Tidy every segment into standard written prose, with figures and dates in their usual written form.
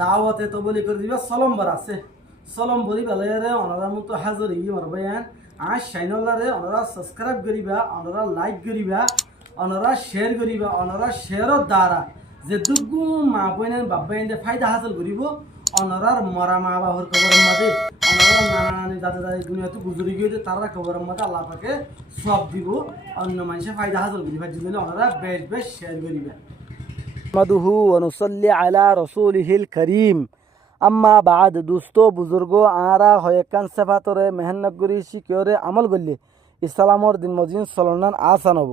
দাওয়াতে তো বলি করে দিবা সলম্বর আছে সলম বলি বেলারে অনারা মতো হাজার মারবায়ান আর সাইনলারে অনারা সাবস্ক্রাইব করিবা অনারা লাইক করিবা অনারা শেয়ার করিবা অনারা শেয়ারর দ্বারা যে দুগু মা বইনের বাবাইনে ফায়দা হাসিল করিব অনারার মরা মা বাবার কবরের মাঝে অনারা নানা নানি দাদা দাদি দুনিয়াতে গুজরি গিয়ে তারা কবরের মাঝে আল্লাহ পাকে সব দিব অন্য মানুষের ফায়দা হাসিল করিবা যদি অনারা বেশ বেশ শেয়ার করিবা नहमदुहु व नुसल्ली अला रसूलिहिल करीम अम्मा बाद दोस्तों बुजुर्गो आरा हयकान सेफातरे मेहनत करी शिकियरे আমল করলে ইসলামর দিন মজিন চলনান আসান হব।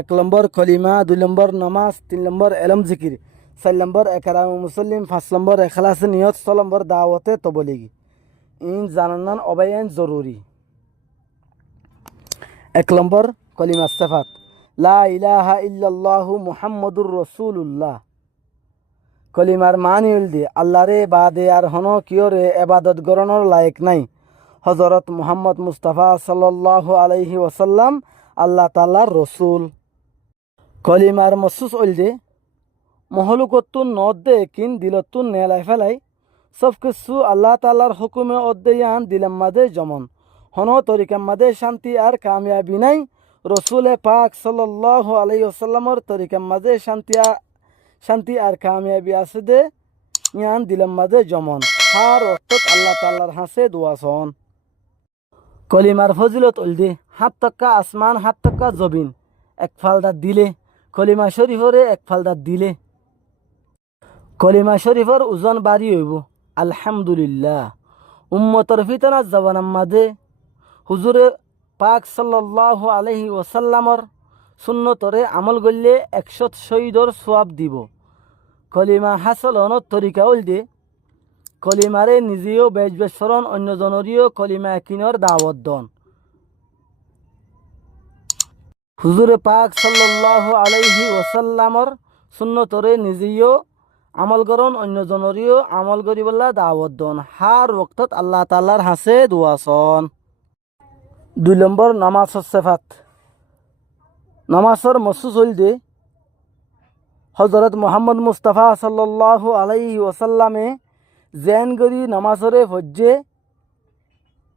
1 নম্বর কলিমা, 2 নম্বর নামাজ, 3 নম্বর এলম জিকির, 4 নম্বর একরাম মুসলিম, 5 নম্বর এখলাস নিয়ত, 6 নম্বর দাওয়াতে তবলিগি। ইন জানান অবায়ন জরুরি। 1 নম্বর কলিমা সেফাত লা ইলাহা ইল্লাল্লাহু মুহাম্মাদুর রাসূলুল্লাহ। কলিমার মানি উলদি আল্লাহরে বাদে আর হন কিয়রে ইবাদত গরণর লায়েক নাই। হযরত মুহাম্মদ মুস্তাফা সাল্লাল্লাহু আলাইহি ওয়াসাল্লাম আল্লাহ তাআলার রাসূল। কলিমার মসুস উলদি মহলুকতুন নদে কিন দিলতুন নেলাই ফেলাই সব কিছু আল্লাহ তাআলার হুকুমে অধ্যয়ান দিলাম মাদে জমন হন তরিকাম মাদে শান্তি আর কামিয়াবি নাই। রসুল পাক সাল্লাল্লাহু আলাইহি ওয়াসাল্লামর তরিকার মাঝে শান্তি আর কামিয়াবি আছে দে ইয়ান দিলাম মাঝে জমন হার অর্থত আল্লাহ তাআলার হাসে দোয়াসন। কলিমার ফজিলত উলদি 7 টাকা আসমান 7 টাকা জবিন এক ফালদা দিলে কলিমা শরীফরে এক ফালদা দিলে কলিমা শরীফর ওজন বাড়ি হইব আলহামদুলিল্লাহ। উম্মতর ফিতনা জবানার মাঝে হুজুরে পাক সাল্লাল্লাহু আলাইহি ওয়াসাল্লামর সুন্নতরে আমল করলে 100 শহীদর সোয়াব দিব। কলিমা হাসল হনত তরিকা উলদে কলিমারে নিজেও বেশ বেশ স্মরণ অন্যজনরিও কলিমা কিনর দাওয়াত দন। হুজুরে পাক সাল্লাল্লাহু আলাইহি ওয়াসাল্লামর সুন্নতরে নিজেও আমল করন অন্যজনরিও আমল করিবল্লা দাওয়াত দন হার ওয়াক্তত আল্লাহ তাআলার হাসে দোয়াসন। 2 নম্বর নামাজর সেফাত নামাজর মসুস হইলদে হজরত মোহাম্মদ মুস্তাফা সাল্লাল্লাহু আলাইহি ওয়াসাল্লামে জেন গরি নামাজরে ফজ্জে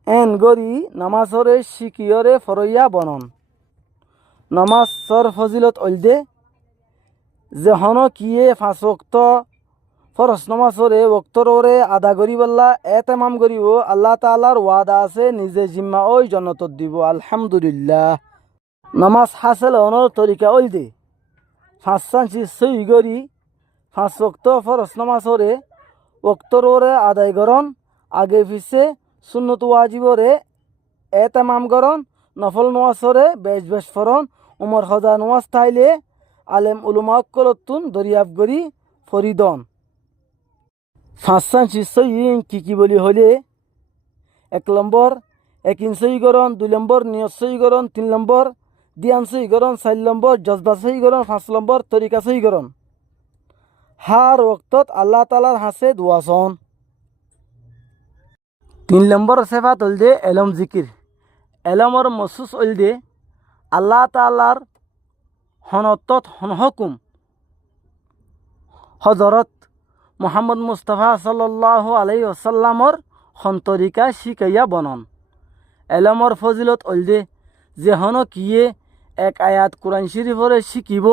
এন গরি নামাজরে শিকিয়রে ফরইয়া বনন। নামাজর ফজিলত হইলদে যে হন কিয়ে 5 ওয়াক্ত ফরজ নামাজরে ওক্তরে আদা করিবল্লা এতেমাম করিব আল্লাহ তাআলার ওয়াদা আছে নিজে জিম্মা ওই জন্নতত দিব আলহামদুলিল্লাহ। নামাজ হাসিল হনর তরিকা ওইদে 5 সাঞ্চি সই করি 5 ওয়াক্ত ফরজ নামাজরে ওক্তরে আদায় করন আগে পিছে সুন্নত ওয়াজিবরে এতেমাম করন নফল নামাজরে বেশ বেশ ফরন উমর হজা নামাজ তাইলে আলেম উলুমা কলতুন দরিয়াব করি ফরিদন। 5 সাঞ্চি সই কি বলি হলে 1 নম্বর একিন সই করন, 2 নম্বর নিয়ত সই করন, 3 নম্বর দিয়ান সই করন, 4 নম্বর জজবা সই করন, 5 নম্বর তরিকা সই করন হার ওয়াক্তত আল্লাহ তাআলার হাসে দোয়াসন। 3 নম্বর সেফাত হলদে এলম জিকির এলমর মসুস হলদে আল্লাহ তাআলার হনতত হনহুকুম হযরত মুহাম্মদ মুস্তাফা সাল্লাল্লাহু আলাইহি ওয়াসাল্লামর তরিকা শিকাইয়া বনন। এলমর ফজিলত হলদে যে হন কিয়ে 1 আয়াত কোরআন শরীফরে শিকিব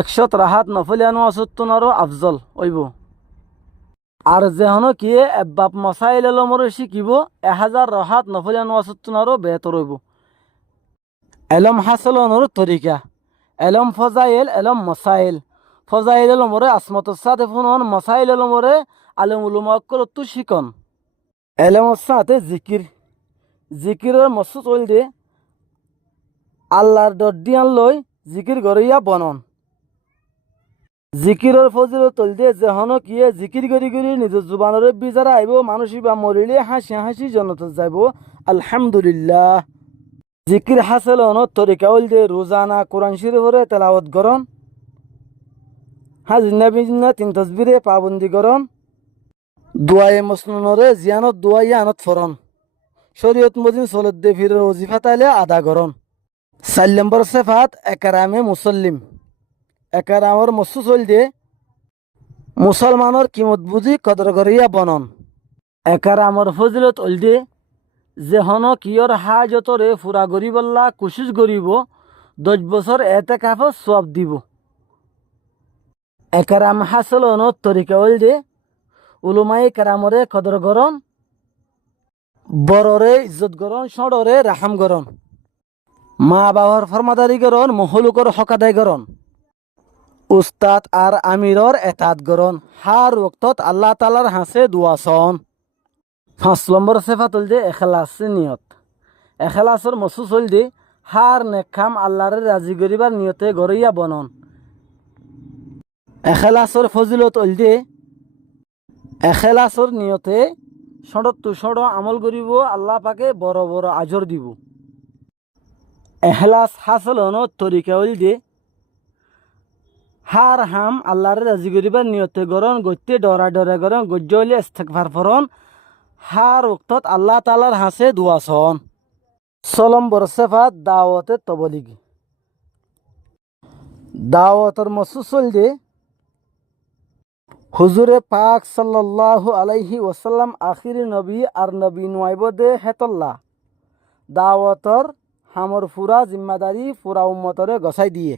100 রাহাত নফলিয়ানো আসুত্তনারও আফজল হইব আর যে হন কিয়ে এবাব মসাইল এলমরে শিকিব 1000 রাহাত নফলিয়ানো আসুত্তনারও বেহতর হইব। এলম হাসলনর তরিকা এলম ফজাইল এলম মসাইল ফজাইল এলমরে আসমত সাথে ফুনন মসাইল এলমরে আলেম উলুমা কলতু শিকন। এলমর সাথে জিকির জিকিরের মসুস হইলদে আল্লাহর দর্দিয়ান লই জিকির গড়িয়া বনন। জিকিরের ফজিলত হইলদে যে হন কিয়ে জিকির করি করি নিজের জুবানরে বিচারা আইব মানুষই বা মরিলে হাসি হাসি জন্নত যাইব আলহামদুলিল্লাহ। জিকির হাসিল হনত তরিকা হইলদে রোজানা কোরআন শরীফরে তেলাওয়াত করন হাজি নবীনা 3 তাসবিরে পাবন্দি করন দোয়ায়ে মসনুনরে জিয়ানত দোয়ায়ে আনত ফরন শরীয়ত মজিন সলত দে ফির ওজিফা তাইলে আদা করন। 4 নম্বর সেফাত একরামে মুসল্লিম একরামর মসুস হইলদে মুসলমানৰ কিমত বুজি কদৰ কৰিয়া বনন একাৰামৰ ফজিলত অলদে যে হন কিয়ৰ হাজতৰে ফুৰা গৰিবল্লা কোচিছ কৰিব 10 বছর এতেকাফ সওয়াব দিব একারাম হাসলনত তরিকা অলদে উলুমাই কারামরে কদর গরন বড়রে ইজ্জত গরন সড়রে রাহাম গরন মা বাবার ফরমাদারি গরন মহলুকর হকাদাই গরন উস্তাদ আর আমিরর এতাত গরন হার ওক্তত আল্লাহ তালার হাসে দুয়াসন 5 নম্বর সেফাত দে এখলাস নিয়ত এখলাসর মসুস দে হার নেকাম আল্লাহরে রাজি করিবার নিয়তে গড়িয়া বনন এখলাসর ফজিলত দে এখলাসর নিয়তে সড়ত তু সড় আমল করিব আল্লাহ পাকে বড় বড় আজর দিব এখলাস হাসলন তরিকা দে হার হাম আল্লাহরে রাজি করিবার নিয়তে গরন গত্যে ডরা ডরা গরন গজ্য হইলে ইস্তেগফার ফরন হার ওক্তত আল্লাহ তালার হাসে দুয়াসন 6 নম্বর সেফাত দাওয়াতে তবলিগি দাওয়াতর মসুসল দে হুজুরে পাক সাল্লাল্লাহু আলাইহি ওয়াসাল্লাম আখিরি নবী আর নবী নুয়াইব দে হেতল্লা দাওয়াতর হামর ফুরা জিম্মাদারি ফুরা উম্মতরে গছাই দিয়ে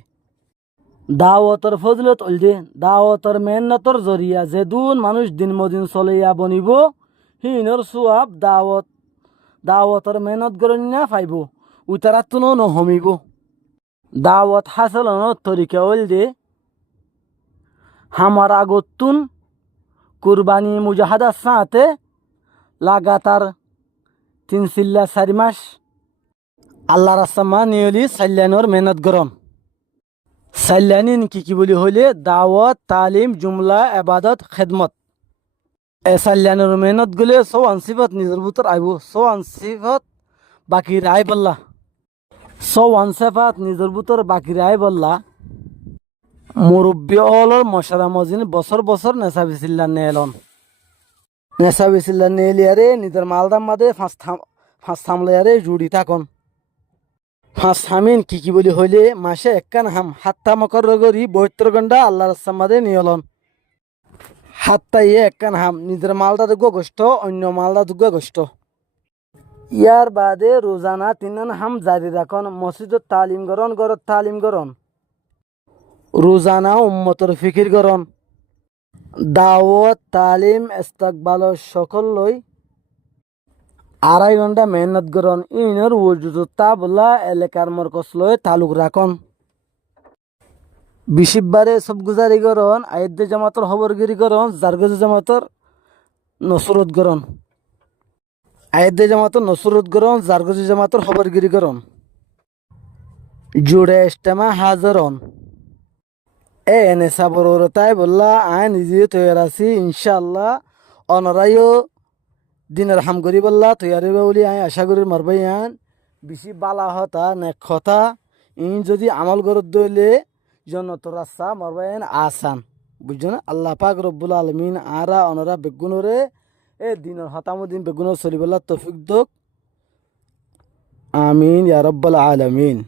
দাওয়াতর ফজলত অলদে দাওয়াতর মেহনতর জরিয়া যেদুন মানুষ দিন মদিন চলিয়া বনিব হিনর সুয়াব দাওয়াতর মেহনত গরনিয়া ফাইব উতারাতুনো নহমিব দাওয়াত হাসলনত তরিকা অলদে হামার আগতুন কুরবানি মুজাহাদা সাথে লাগাতার 3-4 মাস আল্লাহ রাস্তামা নিয়লি সাল্লানোর মেহনত গরম সাল্লানিন কি বলি হইলে দাওয়াত তালিম জুমলা এবাদত খেদমত এ সাল্লানোর মেহনত গলে সৌ আনসিফত নিজের ভিতর আইব সৌ আনসিফত বাকি রায় বললা সৌ আনসিফত নিজের ভিতর বাকি রায় বললা মুরব্বী অলর মশারা মজিন বছর বছর নেশা বিসিল্লা নেলন নেশা বিসিল্লা নেলিয়ারে নিজের মালদাম মাদে ফাঁস থামলিয়ারে জুড়ি থাকন ফাঁস থামিন কি বলি হইলে মাসে একখান হাম হাত্তা মকর রগরি 72 ঘন্টা আল্লাহর সামাদে নিয়লন হাত্তা ইয়ে একখান হাম নিজের মালদা দুগ্গ গোষ্ঠ অন্য মালদা দুগ্গ গোষ্ঠ ইয়ার বাদে রোজানা 3 হাম জারি রাখন মসজিদত তালিম গরন গরত তালিম গরন রোজানা উম্মতর ফিকির গরন দাওয়াত তালিম ইস্তেকবাল সকল লই 2.5 ঘন্টা মেহনত গরন ইনর ওজুতা বলা এলাকার মরকজ লই তালুক রাখন বিশিববারে সব গুজারি গরন আয়েদ্দে জামাতর খবরগিরি গরন জারগজ জামাতর নসরত গরন আয়েদ্দে জামাতর নসরত গরন জারগজ জামাতর খবরগিরি গরন জুড়ে ইজতেমা হাজরন এনে সাবরতাই বললা আয় নিজে তৈয়ার আছি ইনশাআল্লাহ অনরাইও দিনের হাম করি বললা তৈয়ারি বলি আয় আশা করি মারবাই আন বেশি বালা হতা নেক্ষতা ইন যদি আমল করত দইলে জনত রাস্তা মারবাই আন আসান বুঝছো আল্লাহ পাক রব্বুল আলমিন আরা অনরা বেগুনরে এ দিনের হতামুদ্দিন বেগুনর চলিবল্লা তৌফিক দোক আমিন ইয়া রব্বাল আলামিন।